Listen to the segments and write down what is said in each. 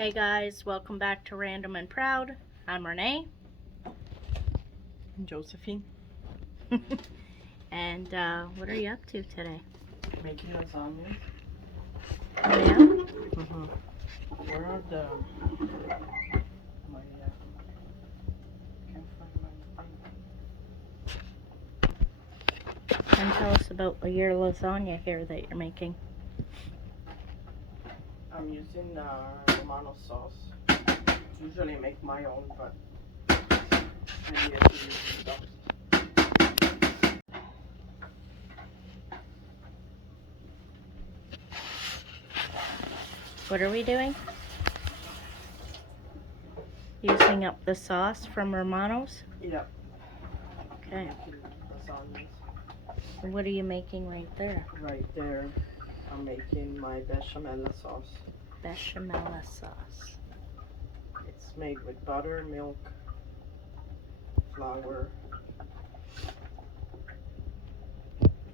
Hey guys, welcome back to Random and Proud. I'm Renee. And Josephine. And what are you up to today? Making lasagna. Oh yeah? Mm-hmm. Where are the... can't find my And tell us about your lasagna here that you're making. I'm using Romano sauce. Usually I make my own, but I needed to use the sauce. What are we doing? Using up the sauce from Romano's? Yeah. Okay. Making lasagnas. And what are you making right there? Right there, I'm making my bechamel sauce. Bechamel sauce. It's made with butter, milk, flour,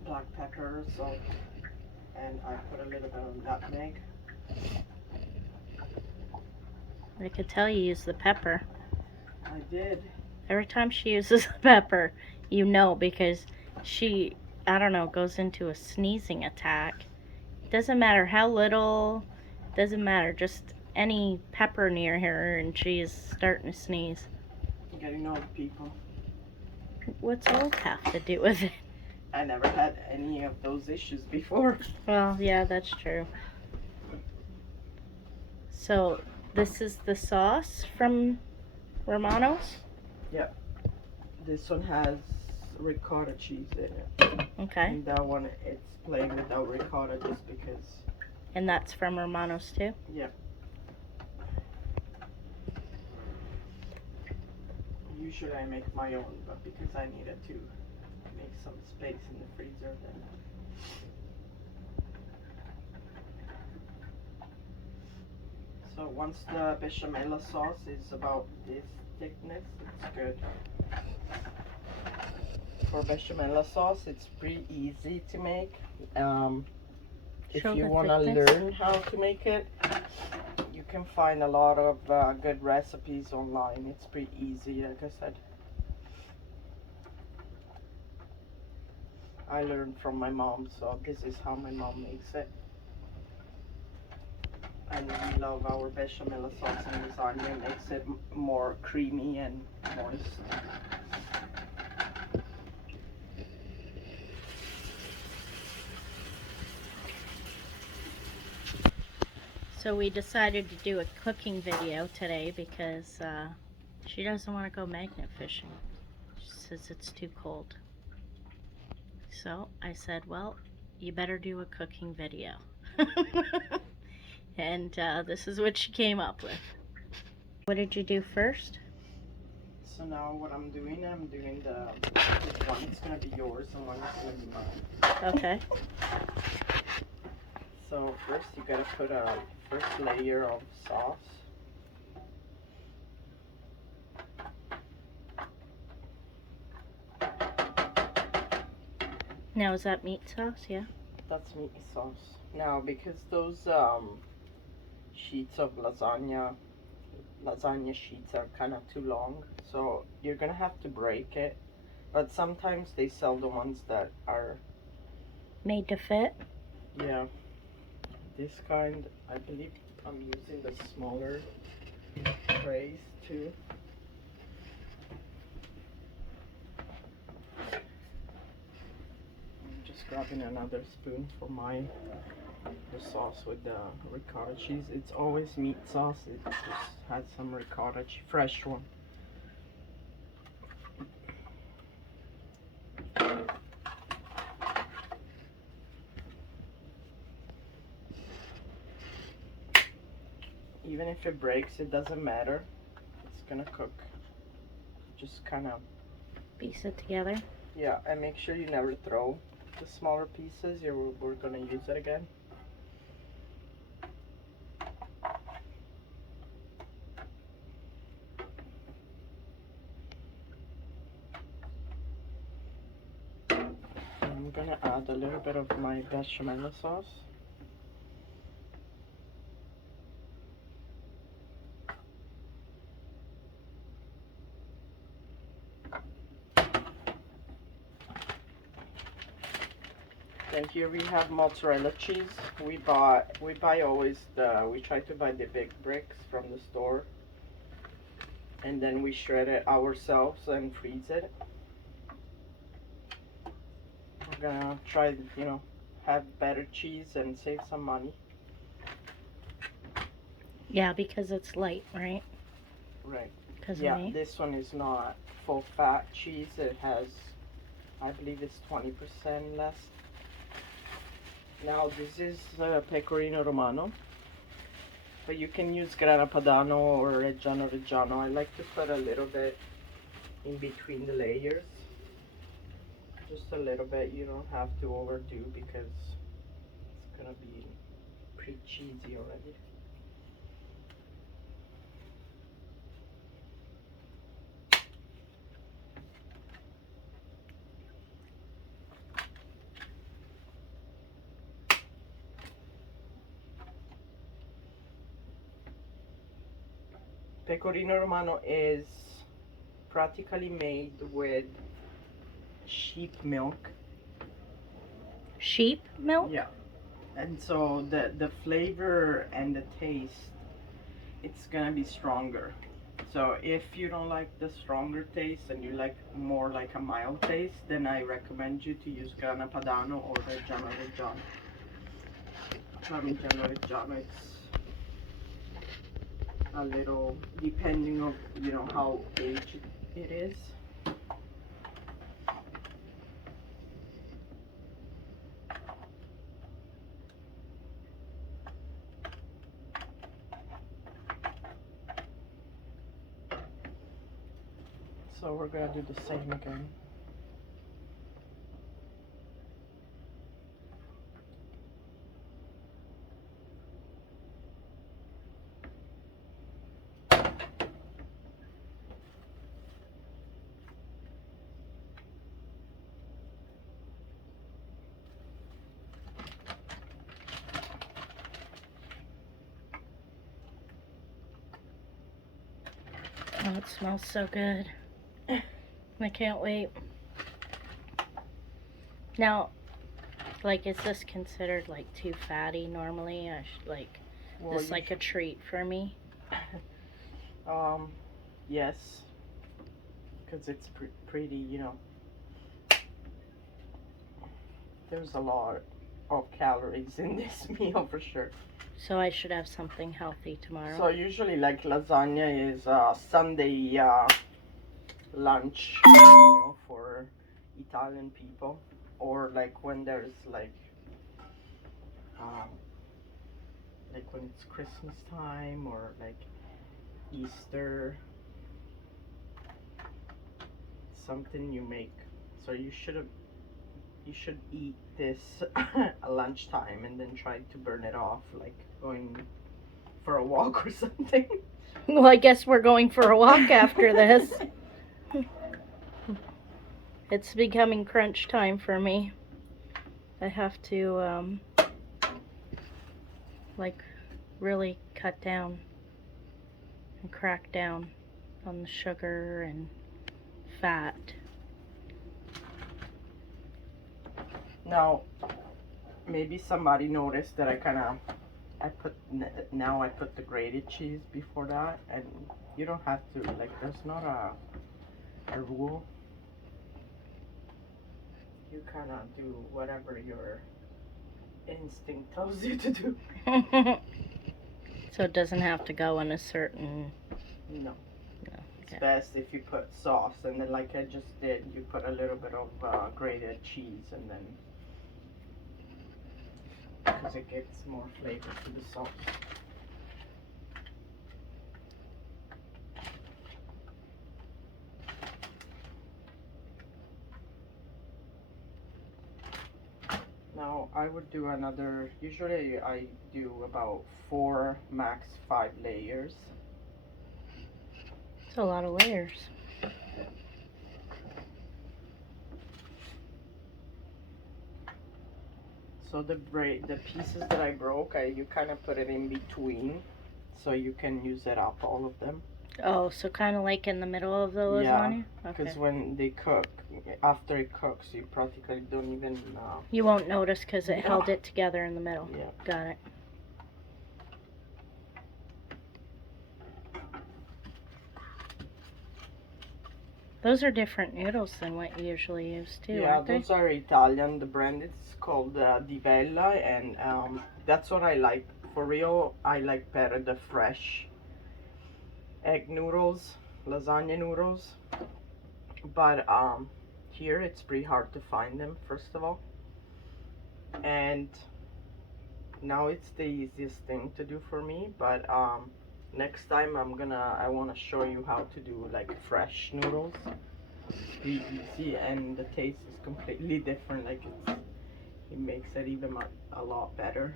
black pepper, salt, and I put a little bit of nutmeg. I could tell you use the pepper. I did. Every time she uses the pepper, you know, because she, I don't know, goes into a sneezing attack. Doesn't matter how little, doesn't matter, just any pepper near her and she's starting to sneeze. Getting old people. What's old have to do with it? I never had any of those issues before. Well, yeah, that's true. So, this is the sauce from Romano's? Yeah. This one has ricotta cheese in it. Okay. And that one, it's plain without ricotta just because. And that's from Romano's too? Yeah. Usually I make my own, but because I needed to make some space in the freezer, then. So once the bechamel sauce is about this thickness, it's good. For bechamel sauce, it's pretty easy to make. If you want to learn how to make it, you can find a lot of good recipes online. It's pretty easy, like I said. I learned from my mom, so this is how my mom makes it. And we love our bechamel sauce and lasagna. It makes it more creamy and moist. So we decided to do a cooking video today because she doesn't want to go magnet fishing. She says it's too cold. So I said, well, you better do a cooking video. And this is what she came up with. What did you do first? So now what I'm doing the, one is going to be yours and one is going to be mine. Okay. So first you got to put a first layer of sauce. Now is that meat sauce? Yeah. That's meat sauce. Now because those sheets of lasagna sheets are kind of too long, so you're gonna have to break it. But sometimes they sell the ones that are made to fit. Yeah, this kind. I believe I'm using the smaller trays too. I'm just grabbing another spoon for the sauce with the ricotta cheese. It's always meat sauce. It just has some ricotta cheese, fresh one. Even if it breaks, it doesn't matter. It's gonna cook. Just kind of piece it together. Yeah, and make sure you never throw the smaller pieces. We're gonna use it again. I'm gonna add a little bit of my bechamel sauce. Then here we have mozzarella cheese. We buy always we try to buy the big bricks from the store, and then we shred it ourselves and freeze it. We're gonna try, have better cheese and save some money. Yeah, because it's light, right? Right. Because Yeah, of me. this one is not full fat cheese. It has, I believe it's 20% less. Now this is pecorino romano, but you can use grana padano or reggiano reggiano. I like to put a little bit in between the layers. Just a little bit. You don't have to overdo because it's gonna be pretty cheesy already. Pecorino Romano is practically made with sheep milk. Sheep milk? Yeah. And so the flavor and the taste, it's gonna be stronger. So if you don't like the stronger taste and you like more like a mild taste, then I recommend you to use Grana Padano or Reggiano Reggiano. Parmigiano Reggiano, it's a little depending on how aged it is. So we're gonna do the same again. Oh, it smells so good. I can't wait. Now, like, is this considered like too fatty normally? Well, this like a treat for me? Yes, because it's pretty. There's a lot of calories in this meal for sure. So I should have something healthy tomorrow. So usually, like lasagna is Sunday lunch for Italian people, or like when there's um, like when it's Christmas time or like Easter, something you make. So you should eat this at lunchtime and then try to burn it off, like going for a walk or something. Well, I guess we're going for a walk after this. It's becoming crunch time for me. I have to, like, really cut down and crack down on the sugar and fat. Now, maybe somebody noticed that I put the grated cheese before that, and you don't have to, like, there's not a rule. You kind of do whatever your instinct tells you to do. So it doesn't have to go in a certain... No. No. It's Okay. best if you put sauce, and then like I just did, you put a little bit of grated cheese, and then because it gives more flavor to the sauce. Now I would do another, usually I do about 4, max 5 layers. It's a lot of layers. So the pieces that I broke, you kind of put it in between, so you can use it up, all of them. Oh, so kind of like in the middle of the Yeah, lasagna? Okay. because when they cook, after it cooks, you practically don't even. You won't notice because it Yeah. held it together in the middle. Yeah. Got it. Those are different noodles than what you usually use too, Yeah, aren't they? those are Italian. The brand is called Di Vella, and that's what I like. For real, I like better the fresh egg noodles, lasagna noodles. But here it's pretty hard to find them, first of all. And now it's the easiest thing to do for me, but next time I want to show you how to do like fresh noodles. It's pretty easy, and the taste is completely different. Like it makes it even a lot better.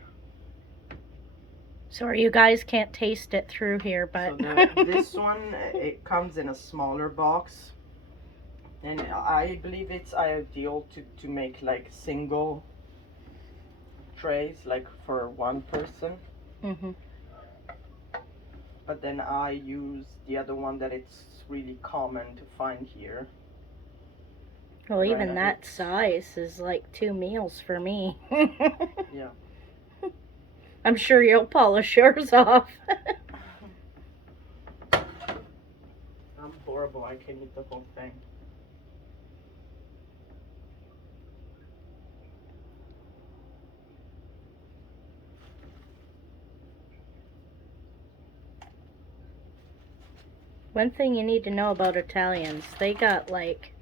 Sorry, you guys can't taste it through here, but So this one, it comes in a smaller box, and I believe it's ideal to make like single trays, like for one person. hmm But then I use the other one that it's really common to find here. Well, even Right, that it's size is like 2 meals for me. yeah. I'm sure you'll polish yours off. I'm horrible. I can eat the whole thing. One thing you need to know about Italians, they got like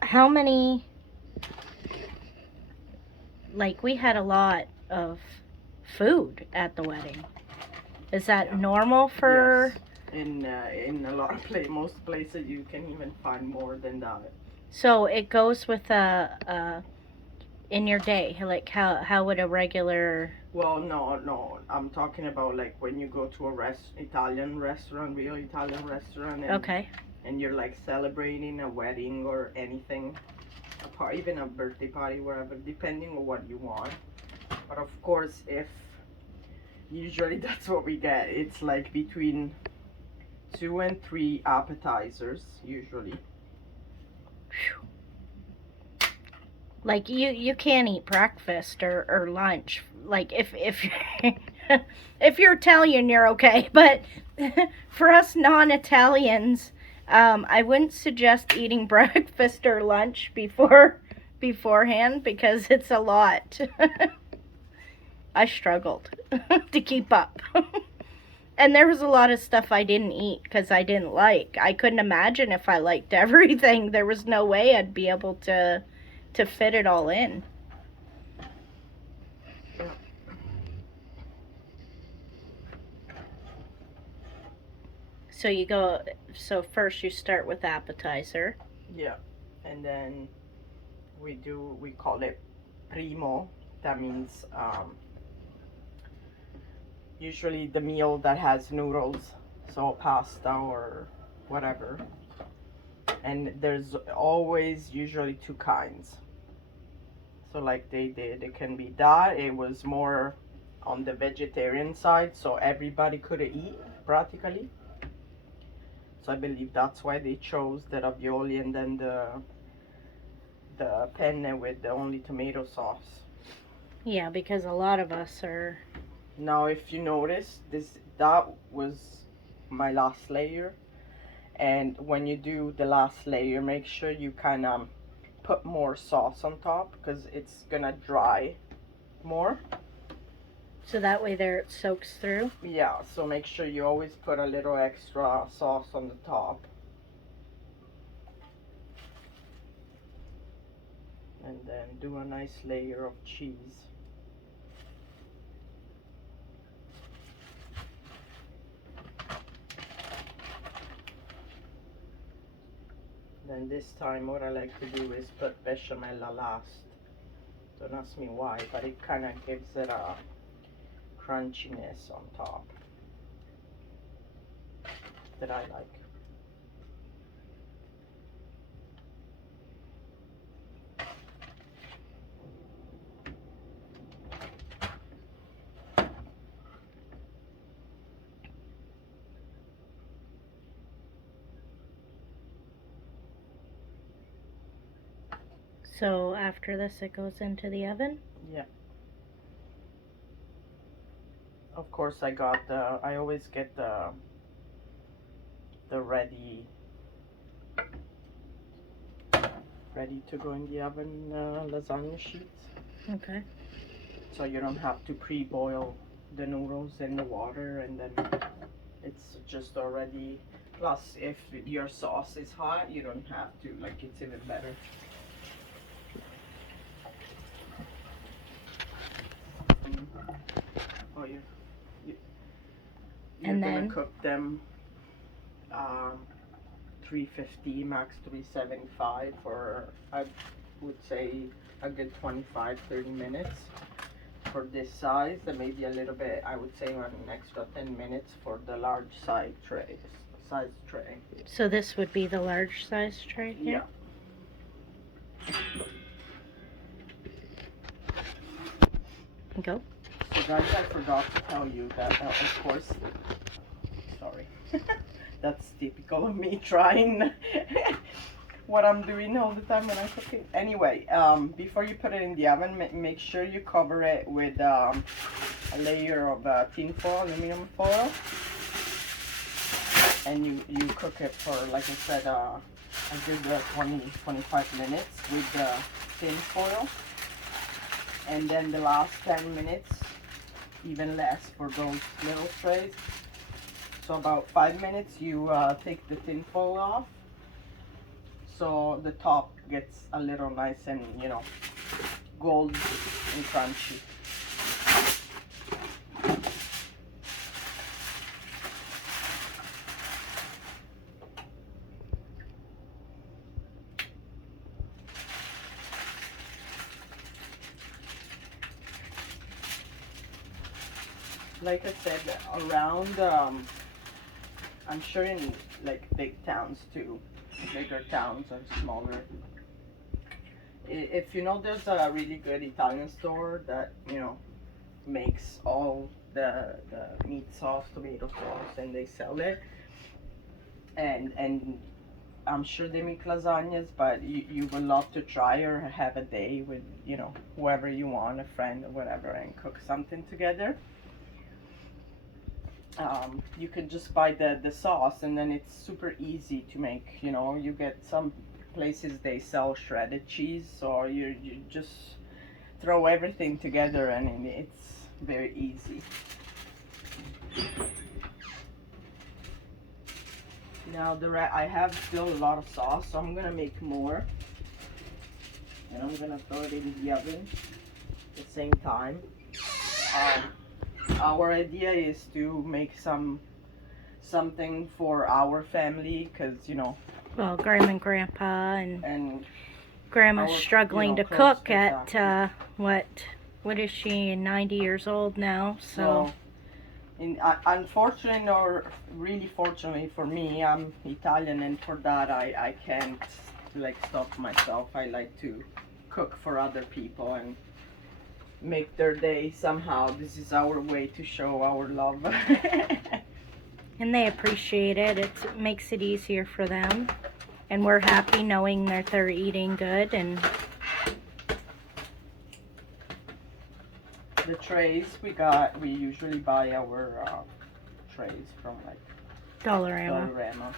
how many, like we had a lot of food at the wedding. Is that Yeah. normal for? Yes. In a lot of most places you can even find more than that. So it goes with in your day, like how would a regular? Well, no. I'm talking about like when you go to a Italian restaurant, real Italian restaurant, Okay. and you're like celebrating a wedding or anything, even a birthday party, wherever, depending on what you want. But of course, if usually that's what we get, it's like between 2 and 3 appetizers usually. Whew. Like you can't eat breakfast or lunch. Like if if you're Italian, you're okay. But for us non-Italians, I wouldn't suggest eating breakfast or lunch beforehand because it's a lot. I struggled to keep up. And there was a lot of stuff I didn't eat because I didn't like. I couldn't imagine if I liked everything. There was no way I'd be able to fit it all in. Yeah. So you go. So first you start with appetizer. Yeah. And then we call it primo. That means usually the meal that has noodles, so pasta or whatever. And there's always usually two kinds. So like they can be that. It was more on the vegetarian side, so everybody could eat practically. So I believe that's why they chose the ravioli and then the penne with the only tomato sauce. Yeah, because a lot of us are. Now, if you notice, that was my last layer, and when you do the last layer, make sure you kind of put more sauce on top because it's gonna dry more. So that way there it soaks through. Yeah, so make sure you always put a little extra sauce on the top. And then do a nice layer of cheese. Then this time what I like to do is put bechamel last. Don't ask me why, but it kind of gives it a crunchiness on top that I like. So after this, it goes into the oven? Yeah. Of course, I always get the ready to go in the oven lasagna sheets. Okay. So you don't have to pre-boil the noodles in the water, and then it's just already. Plus, if your sauce is hot, you don't have to. Like, it's even better. Oh, you you're And gonna then? cook them 350 max 375 for, I would say, a good 25-30 minutes for this size, and maybe a little bit, I would say an extra 10 minutes for the large size tray. So this would be the large size tray here? Yeah. Go. So guys, I forgot to tell you that, of course, sorry, that's typical of me trying what I'm doing all the time when I'm cooking. Anyway, before you put it in the oven, make sure you cover it with a layer of tin foil, aluminum foil, and you cook it for, like I said, a good 20-25 minutes with the tin foil, and then the last 10 minutes, even less for those little trays. So about 5 minutes, you take the tin foil off, so the top gets a little nice and, gold and crunchy. Like I said, around, I'm sure in like big towns too, bigger towns or smaller. If you know, there's a really good Italian store that, makes all the meat sauce, tomato sauce, and they sell it. And I'm sure they make lasagnas, but you would love to try or have a day with, whoever you want, a friend or whatever, and cook something together. You could just buy the sauce, and then it's super easy to make. You get some places they sell shredded cheese, so you just throw everything together, and it's very easy. Now I have still a lot of sauce, so I'm gonna make more, and I'm gonna throw it in the oven at the same time. Our idea is to make something for our family, because Well, Grandma and Grandpa and Grandma's our, struggling to close, cook at, exactly. what is she, 90 years old now, so. Unfortunately, or really fortunately for me, I'm Italian, and for that I can't like stop myself. I like to cook for other people and make their day somehow. This is our way to show our love. And they appreciate it. It makes it easier for them. And we're happy knowing that they're eating good. And the trays we usually buy our trays from like Dollarama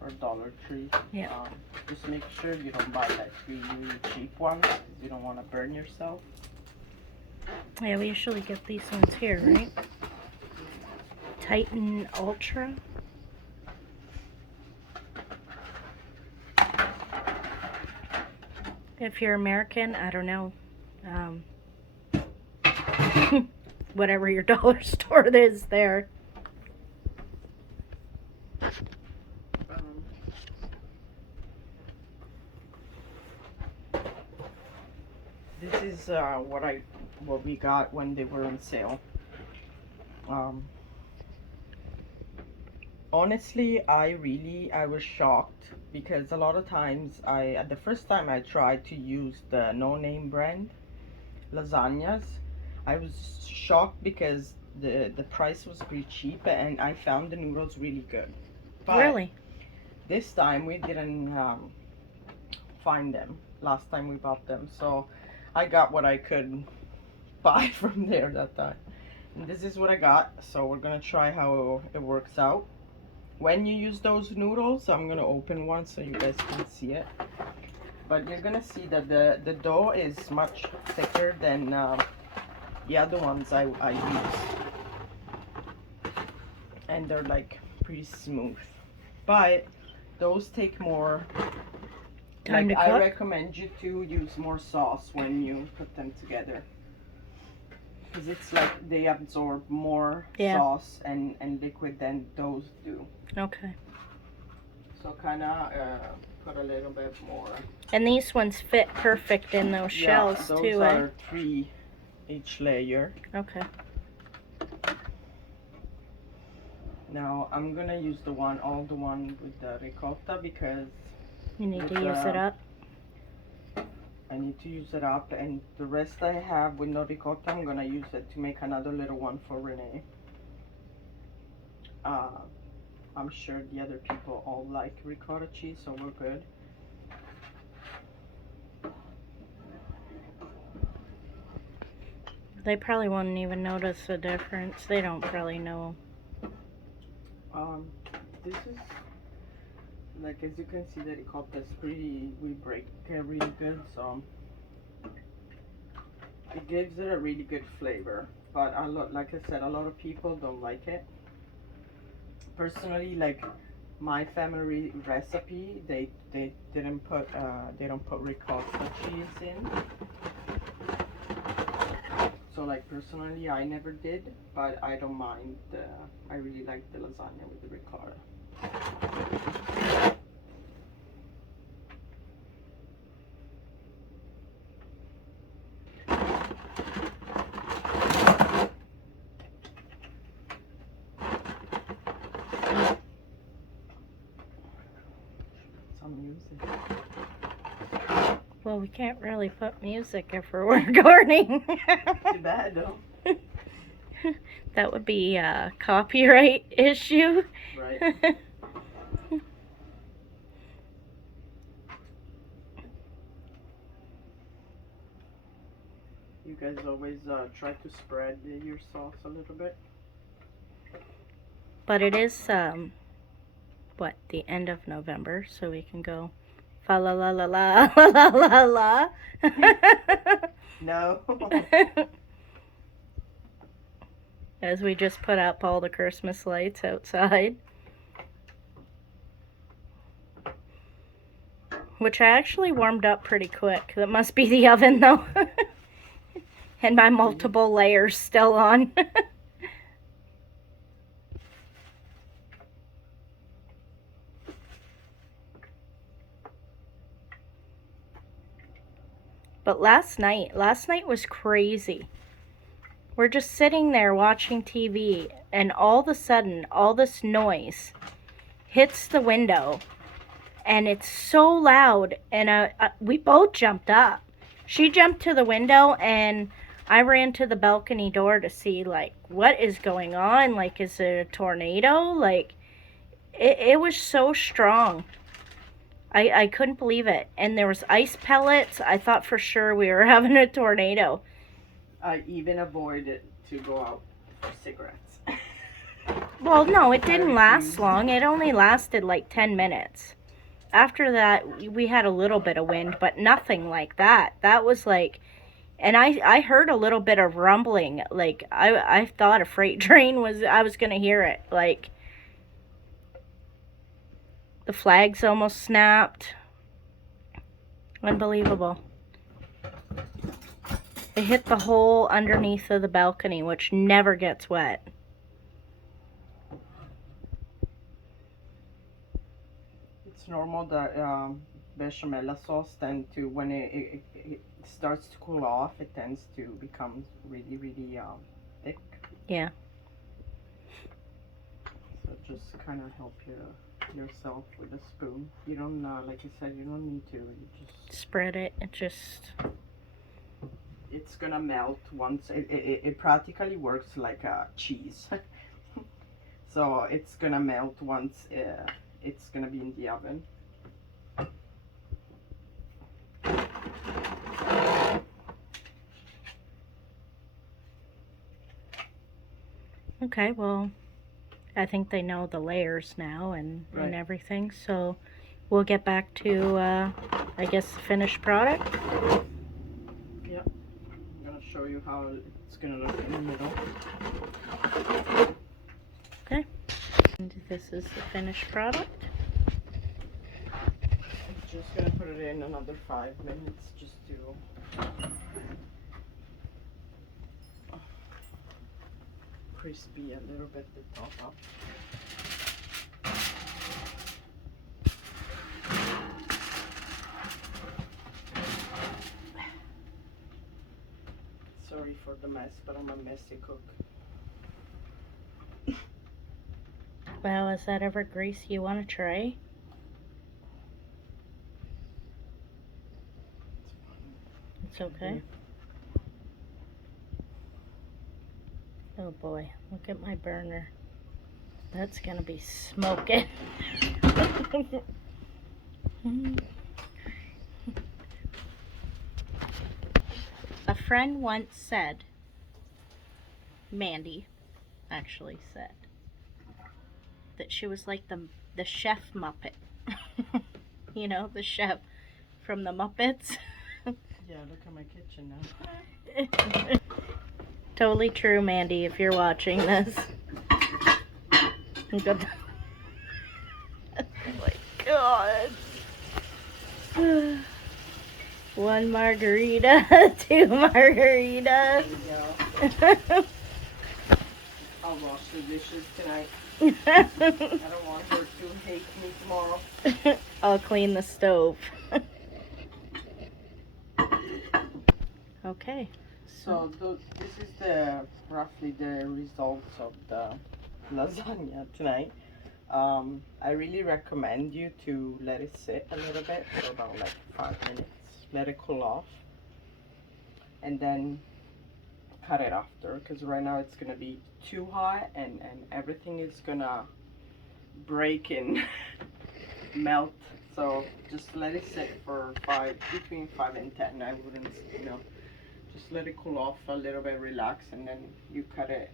or Dollar Tree. Yeah. Just make sure you don't buy like really cheap ones, because you don't want to burn yourself. Yeah, we usually get these ones here, right? Titan Ultra. If you're American, I don't know. Whatever your dollar store is there. This is what we got when they were on sale. Honestly, I was shocked, because a lot of times the first time I tried to use the no-name brand lasagnas, I was shocked because the price was pretty cheap, and I found the noodles really good. But Really? this time we didn't find them. last time we bought them. So I got what I could buy from there that time. And this is what I got. So we're gonna try how it works out. When you use those noodles, I'm gonna open one so you guys can see it. But you're gonna see that the dough is much thicker than the other ones I use. And they're like pretty smooth. But those take more Time like to I cook? recommend you to use more sauce when you put them together. Because it's like they absorb more sauce and liquid than those do. Okay. So kind of put a little bit more. And these ones fit perfect in those shells those too, are 3 each layer. Okay. Now I'm gonna use all the one with the ricotta because You need to use it up. I need to use it up, and the rest I have with no ricotta, I'm gonna use it to make another little one for Renee. I'm sure the other people all like ricotta cheese, so we're good. They probably won't even notice the difference. They don't probably know. This is, like, as you can see, the ricotta is pretty, we break it really good, so it gives it a really good flavor. But like I said, a lot of people don't like it. Personally, like my family recipe, they didn't put they don't put ricotta cheese in. So like personally, I never did, but I don't mind. I really like the lasagna with the ricotta. Some music. Well, we can't really put music if we're recording. Too bad though. That would be a copyright issue. Right. You guys always try to spread your sauce a little bit. But it is what, the end of November, so we can go fa la la la la la la la. No. As we just put up all the Christmas lights outside. Which I actually warmed up pretty quick. That must be the oven though. And my multiple layers still on. But last night was crazy. We're just sitting there watching TV, and all of a sudden, all this noise hits the window, and it's so loud, and we both jumped up. She jumped to the window, and I ran to the balcony door to see, like, what is going on? Like, is it a tornado? Like, it was so strong. I couldn't believe it. And there was ice pellets. I thought for sure we were having a tornado. I even avoided to go out for cigarettes. Well, no, it didn't last long. It only lasted like 10 minutes. After that, we had a little bit of wind, but nothing like that. That was like, and I heard a little bit of rumbling. Like, I thought a freight train I was going to hear it. Like, the flags almost snapped. Unbelievable. It hit the hole underneath of the balcony, which never gets wet. It's normal that bechamel sauce tends to, when it starts to cool off, it tends to become really, really thick. Yeah. So just kind of help yourself with a spoon. You don't, like I said, you don't need to. You just spread it. It just... It's gonna melt once. It practically works like a cheese. So it's gonna melt once it's gonna be in the oven. Okay, well, I think they know the layers now and Right. everything, so we'll get back to, I guess, the finished product. Yep. I'm gonna show you how it's gonna look in the middle. Okay. And this is the finished product. I'm just gonna put it in another 5 minutes just to crispy a little bit the top up. Sorry for the mess, but I'm a messy cook. Wow, is that ever grease you want to try? It's okay. Oh boy, look at my burner. That's gonna be smoking. A friend once said, Mandy actually said, that she was like the chef Muppet. You know, the chef from the Muppets. Yeah, look at my kitchen now. Totally true, Mandy, if you're watching this. Oh my god. 1 margarita, 2 margaritas. I'll wash the dishes tonight. I don't want her to hate me tomorrow. I'll clean the stove. Okay. So this is roughly the results of the lasagna tonight. I really recommend you to let it sit a little bit for about like 5 minutes. Let it cool off. And then cut it after, because right now it's gonna be too hot and everything is gonna break and melt. So just let it sit for between 5 and 10. I wouldn't, just let it cool off a little bit, relax, and then you cut it.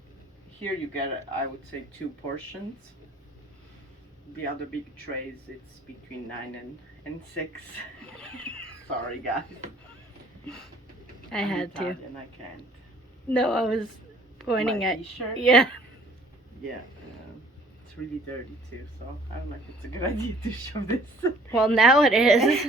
Here you get, I would say, 2 portions. The other big trays, it's between 9 and 6. Sorry, guys. I'm had Italian, to. I can't. No, I was pointing My at. T-shirt? Yeah. Yeah. It's really dirty too, so I don't know if it's a good idea to show this. Well, now it is.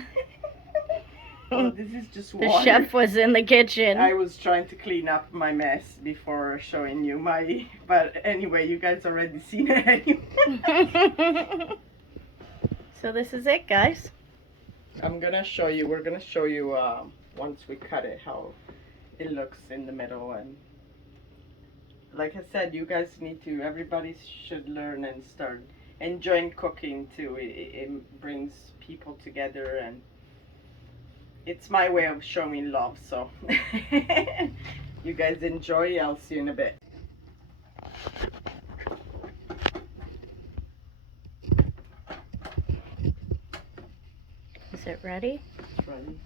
Oh, this is just The water. chef was in the kitchen. I was trying to clean up my mess before showing you my. But anyway, you guys already seen it anyway. So this is it, guys. I'm gonna show you. We're gonna show you once we cut it how it looks in the middle, and like I said, you guys need to. Everybody should learn and start enjoying cooking too. It brings people together, and it's my way of showing love. So you guys enjoy. I'll see you in a bit. Is it ready? It's ready.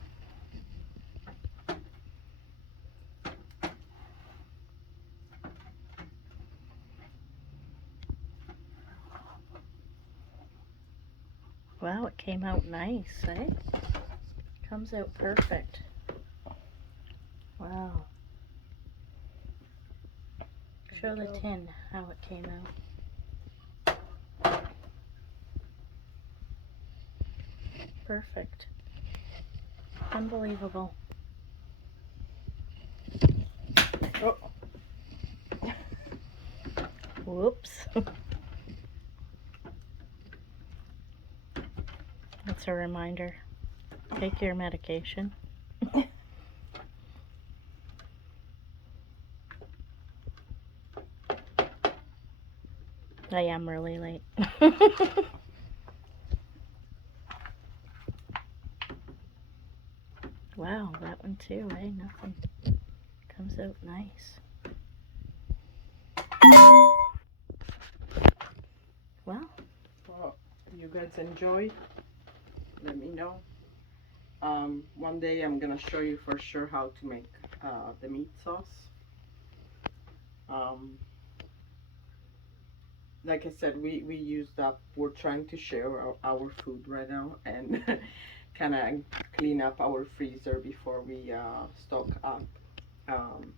Wow, it came out nice, eh? Comes out perfect. Wow. Show the tin how it came out. Perfect. Unbelievable. Oh. Whoops. That's a reminder. Take your medication. I am really late. Wow, that one too, eh? Nothing. Comes out nice. Well, you guys enjoy. Let me know. One day I'm gonna show you for sure how to make the meat sauce. like I said, we used up. We're trying to share our food right now and kind of clean up our freezer before we stock up. Um,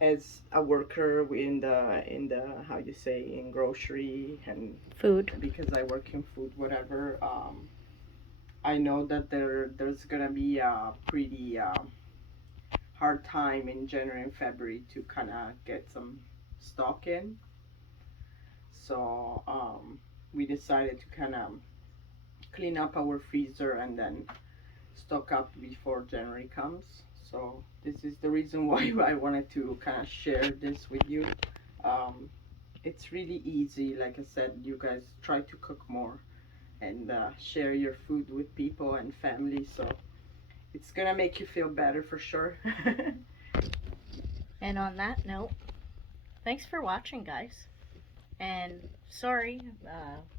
as a worker in the how you say in grocery and Food. because I work in food, whatever. I know that there's gonna be a pretty hard time in January and February to kind of get some stock in. So we decided to kind of clean up our freezer and then stock up before January comes. So this is the reason why I wanted to kind of share this with you. Um, it's really easy. Like I said, you guys try to cook more and share your food with people and family. So it's gonna make you feel better for sure. And on that note, thanks for watching, guys. And sorry,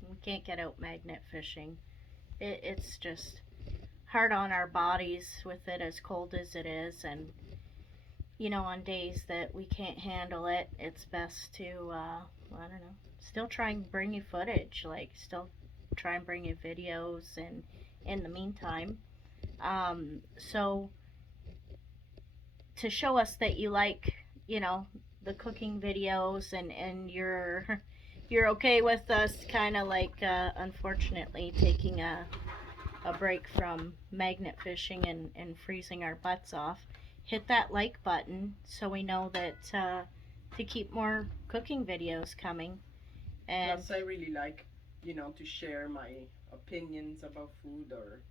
we can't get out magnet fishing. It's just hard on our bodies with it as cold as it is. And, you know, on days that we can't handle it, it's best to, I don't know, still try and bring you footage. Like, still try and bring you videos. And in the meantime, so to show us that you like, you know, the cooking videos and you're you're okay with us kind of like unfortunately taking a break from magnet fishing and freezing our butts off, hit that like button so we know that to keep more cooking videos coming. And Plus, I really like, to share my opinions about food or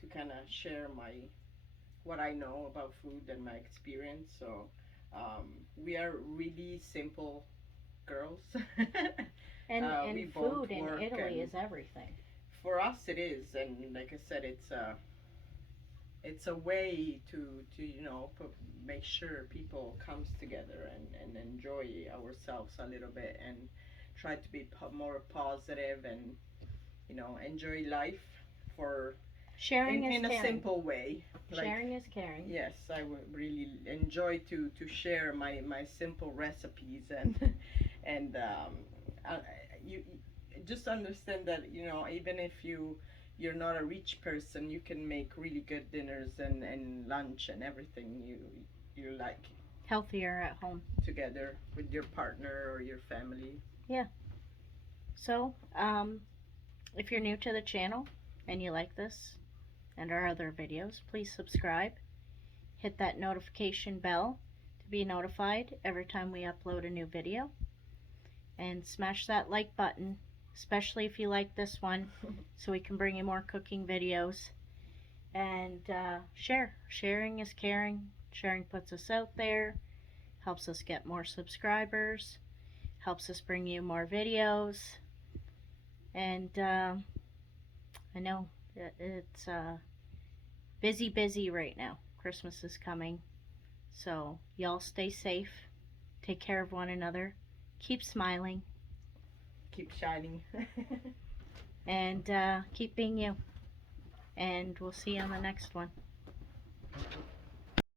to kind of share my what I know about food and my experience. So we are really simple girls. We and both food in work, Italy and is everything. for us it is. And like I said, it's a way to make sure people comes together and enjoy ourselves a little bit and try to be more positive and enjoy life for Sharing is in a caring. simple way. Like, Sharing is caring. yes, I would really enjoy to share my simple recipes and and uh, you just understand that even if you're not a rich person, you can make really good dinners and lunch and everything you like Healthier at home. together with your partner or your family. Yeah. So, if you're new to the channel and you like this and our other videos, please subscribe. Hit that notification bell to be notified every time we upload a new video. And smash that like button, especially if you like this one, so we can bring you more cooking videos. And share. Sharing is caring. Sharing puts us out there, helps us get more subscribers, helps us bring you more videos. And I know it's busy right now. Christmas is coming. So, y'all stay safe. Take care of one another. Keep smiling. Keep shining. And keep being you. And we'll see you on the next one.